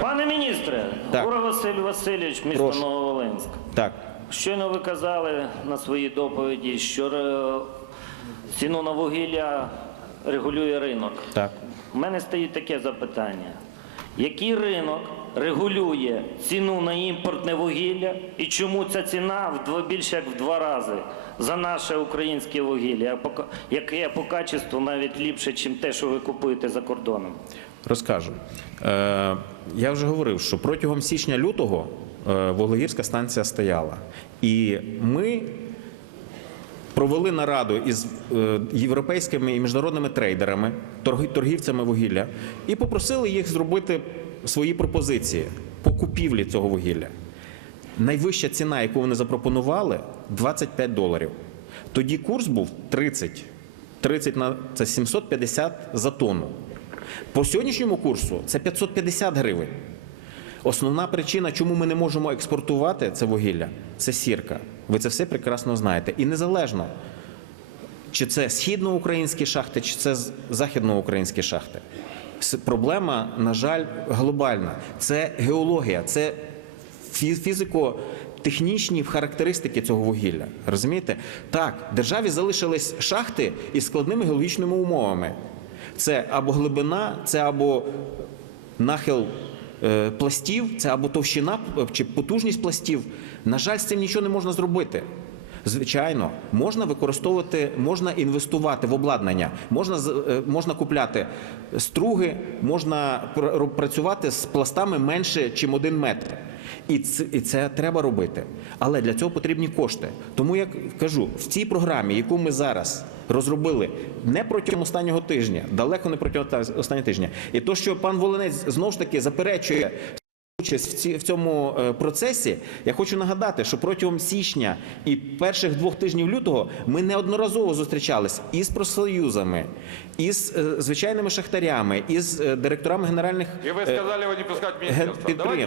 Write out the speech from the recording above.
Пане міністре, Так. Гура Василь Васильович, місто Прошу. Нововолинськ. Так, Щойно ви казали на своїй доповіді, що е, ціну на вугілля регулює ринок. так. У мене стоїть таке запитання. Який ринок регулює ціну на імпортне вугілля і чому ця ціна більше як в два рази за наше українське вугілля, яке по качеству навіть ліпше, ніж те, що ви купуєте за кордоном? Розкажу. Е, я вже говорив, що протягом січня-лютого е, Вуглегірська станція стояла. І ми провели нараду із е, європейськими і міжнародними трейдерами, торгівцями вугілля, і попросили їх зробити свої пропозиції по купівлі цього вугілля. Найвища ціна, яку вони запропонували, 25 доларів. Тоді курс був 30. 30 на це 750 за тонну. По сьогоднішньому курсу це 550 гривень. Основна причина, чому ми не можемо експортувати це вугілля, це сірка. Ви це все прекрасно знаєте. І незалежно, чи це східноукраїнські шахти, чи це західноукраїнські шахти. Проблема, на жаль, глобальна. Це геологія, це фізико-технічні характеристики цього вугілля. Розумієте? Так, державі залишились шахти із складними геологічними умовами. Це або глибина, це або нахил пластів, це або товщина е, чи потужність пластів. На жаль, з цим нічого не можна зробити. Звичайно, можна використовувати, можна інвестувати в обладнання, можна е, можна купляти струги, можна працювати з пластами менше, ніж один метр. І це, і це треба робити. Але для цього потрібні кошти. Тому я кажу, в цій програмі, яку ми зараз розробили не протягом останнього тижня, далеко не протягом останнього тижня, і то, що пан Волинець знову ж таки заперечує участь в, ці, в цьому е, процесі, я хочу нагадати, що протягом січня і перших двох тижнів лютого ми неодноразово зустрічались і з профсоюзами, і з е, звичайними шахтарями, і з е, директорами генеральних И вы е, сказали его не пускать в ген- министерство. Давайте підприємств.